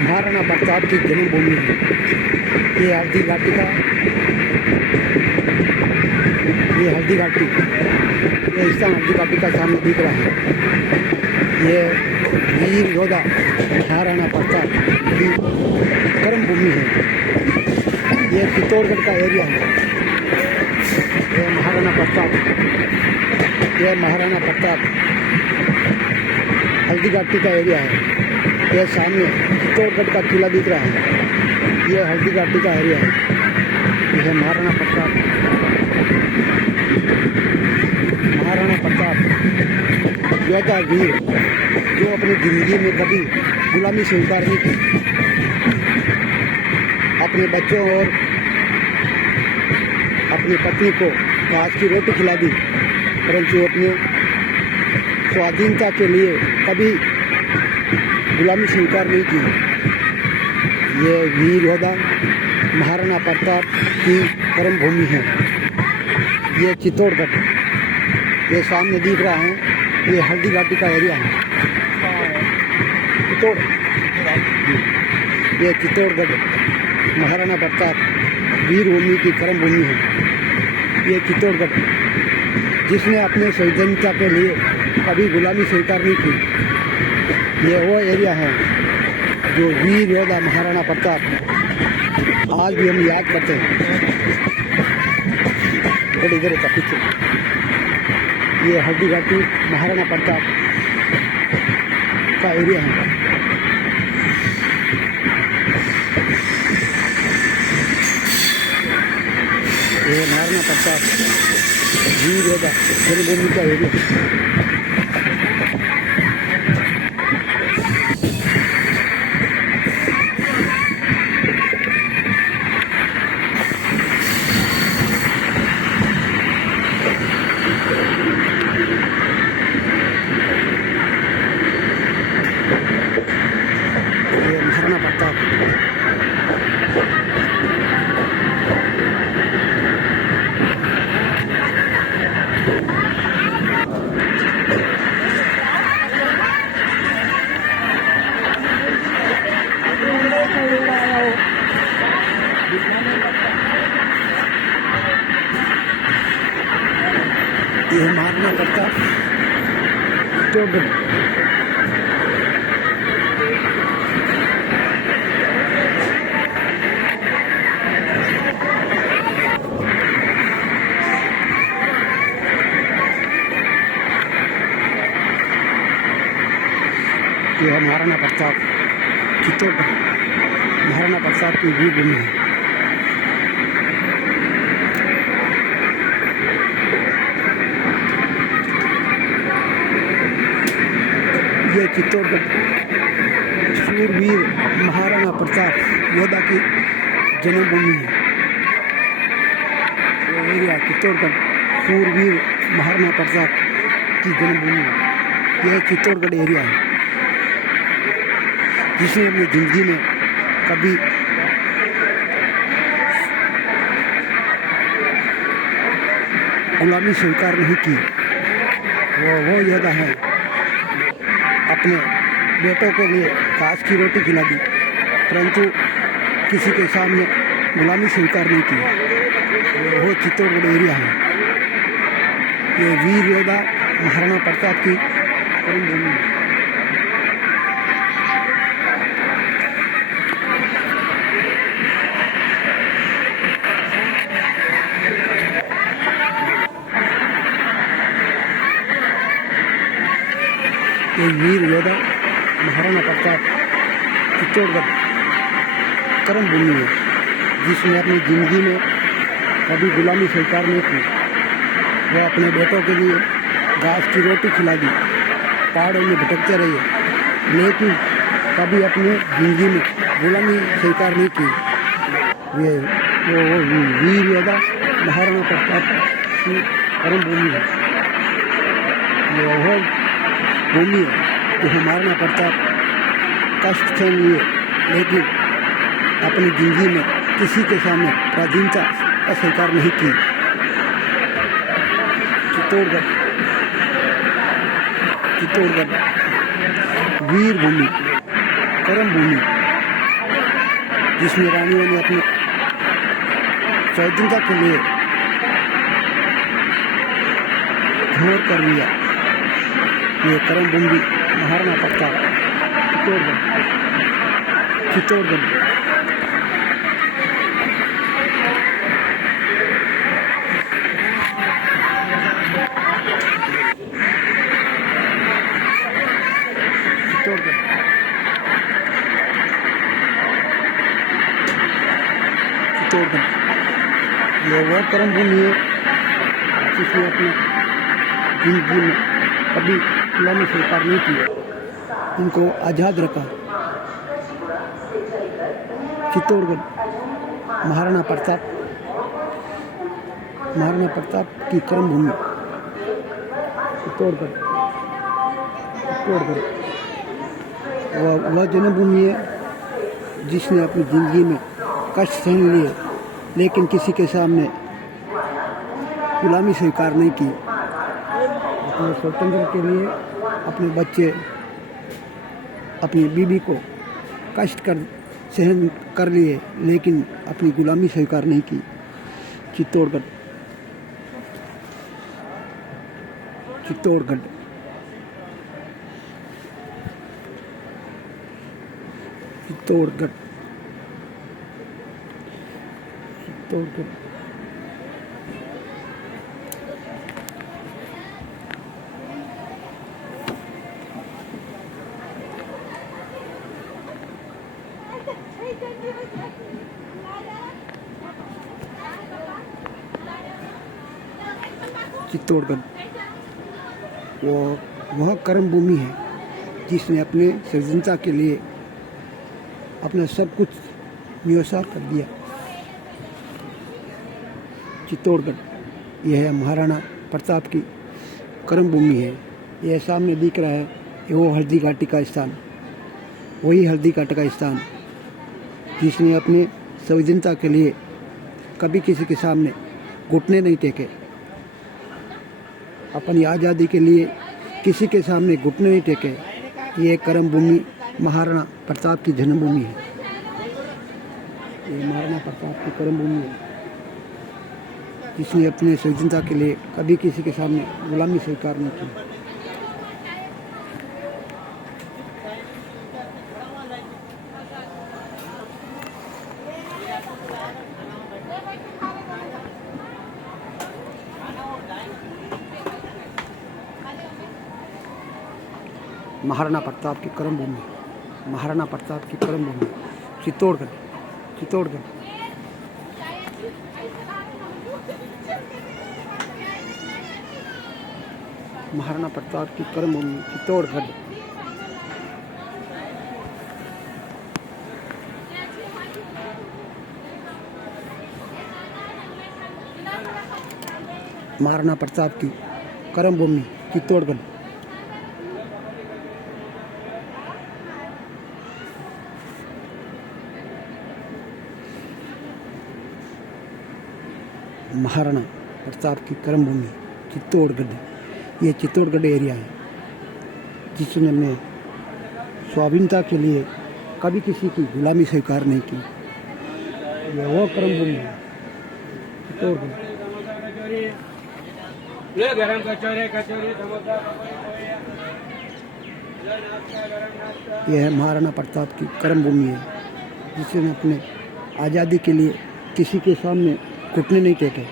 महाराणा प्रताप की जन्मभूमि है। ये हल्दी घाटी का हल्दी घाटी, ये स्थान हल्दी घाटी का सामने दिख रहा है। ये वीर योद्धा महाराणा प्रताप की कर्म भूमि है। ये चित्तौड़गढ़ का एरिया है। ये महाराणा प्रताप हल्दी घाटी का एरिया है। ये सामने चित्तौड़गढ़ का किला दिख रहा है। ये हल्दी घाटी का एरिया है। यह महाराणा प्रताप योद्धा वीर जो अपनी जिंदगी में कभी गुलामी स्वीकार नहीं की, अपने बच्चों और अपनी पत्नी को घास की रोटी खिला दी, परंतु अपने स्वाधीनता के लिए कभी गुलामी स्वीकार नहीं की। ये वीर योद्धा महाराणा प्रताप की कर्म भूमि है। ये चित्तौड़गढ़, ये सामने दिख रहा है, ये हल्दी घाटी का एरिया है। ये चित्तौड़गढ़ महाराणा प्रताप वीर भूमि की कर्म भूमि है। ये चित्तौड़गढ़ जिसने अपने स्वाधीनता के लिए कभी गुलामी स्वीकार नहीं की, ये वो एरिया है जो वीर योद्धा महाराणा प्रताप आज भी हम याद करते हैं। इधर का पीछे ये हल्दी घाटी महाराणा प्रताप का एरिया है। ये महाराणा प्रताप वीर योद्धा जन्मभूमि का एरिया है। महाराणा प्रताप ये महाराणा प्रताप चित्तौड़गढ़। यह महाराणा प्रताप चित्तौड़गढ़ महाराणा प्रताप की वीर भूमि है। यह चित्तौड़गढ़ शूरवीर महाराणा प्रताप योद्धा की जन्मभूमि है। ये एरिया चित्तौड़गढ़ शूरवीर महाराणा प्रताप की जन्मभूमि है। यह चित्तौड़गढ़ एरिया है जिसने अपनी जिंदगी में कभी गुलामी स्वीकार नहीं की। वो योद्धा है, अपने बेटों के लिए घास की रोटी खिला दी, परंतु किसी के सामने गुलामी स्वीकार नहीं की। वो चित्तौड़गढ़ एरिया है। ये वीर योद्धा महाराणा प्रताप की कर्म भूमि है। ये वीर योद्धा महाराणा प्रताप चित्तौड़गढ़ कर्म भूमि है जिसने अपनी जिंदगी में कभी गुलामी स्वीकार नहीं की। वह अपने बेटों के लिए घास की रोटी खिला दी, पहाड़ों में भटकते रहे, लेकिन कभी अपनी जिंदगी में गुलामी स्वीकार नहीं की। ये वो वीर योद्धा महाराणा प्रताप की कर्म भूमि है। ये वो भूमि है जो महाराणा प्रताप कष्ट सहन लिए, लेकिन अपनी जिंदगी में किसी के सामने पराधीनता का स्वीकार नहीं की। चित्तौड़गढ़ वीर भूमि, कर्म भूमि जिसमें रानियों ने अपनी स्वाधीनता के लिए घोर कर लिया। ये करम भूमि महाराणा प्रताप चित्तौड़गढ़। ये वह कर्म भूमि है जिसने अपनी जिंदगी में कभी गुलामी स्वीकार नहीं की, इनको आज़ाद रखा। चित्तौड़गढ़ महाराणा प्रताप की कर्म भूमि चित्तौड़गढ़ वह जन्मभूमि है जिसने अपनी ज़िंदगी में कष्ट सहन लिए, लेकिन किसी के सामने गुलामी स्वीकार नहीं की। अपने स्वतंत्र के लिए अपने बच्चे, अपनी बीवी को कष्ट कर सहन कर लिए, लेकिन अपनी गुलामी स्वीकार नहीं की। चित्तौड़गढ़ वह कर्म भूमि है जिसने अपने सृजनता के लिए अपना सब कुछ न्योछावर कर दिया। चित्तौड़गढ़ यह महाराणा प्रताप की कर्म भूमि है। यह सामने दिख रहा है, वो हल्दी घाटी का स्थान, वही हल्दी घाटी का स्थान जिसने अपने संविधानता के लिए कभी किसी के सामने घुटने नहीं टेके, अपनी आज़ादी के लिए किसी के सामने घुटने नहीं टेके। ये कर्म भूमि महाराणा प्रताप की जन्मभूमि है। ये महाराणा प्रताप की कर्म भूमि है जिसने अपने स्वतंत्रता के लिए कभी किसी के सामने गुलामी स्वीकार नहीं की। महाराणा प्रताप की कर्म भूमि चित्तौड़गढ़ महाराणा प्रताप की कर्म भूमि चित्तौड़गढ़। महाराणा प्रताप की कर्म भूमि चित्तौड़गढ़। महाराणा प्रताप की कर्म भूमि चित्तौड़गढ़। ये चित्तौड़गढ़ एरिया है जिसने अपने स्वाधीनता के लिए कभी किसी की गुलामी स्वीकार नहीं की। यह वो कर्म भूमि है चित्तौड़गढ़। यह महाराणा प्रताप की कर्म भूमि है जिसने अपने आज़ादी के लिए किसी के सामने घुटने नहीं टेके।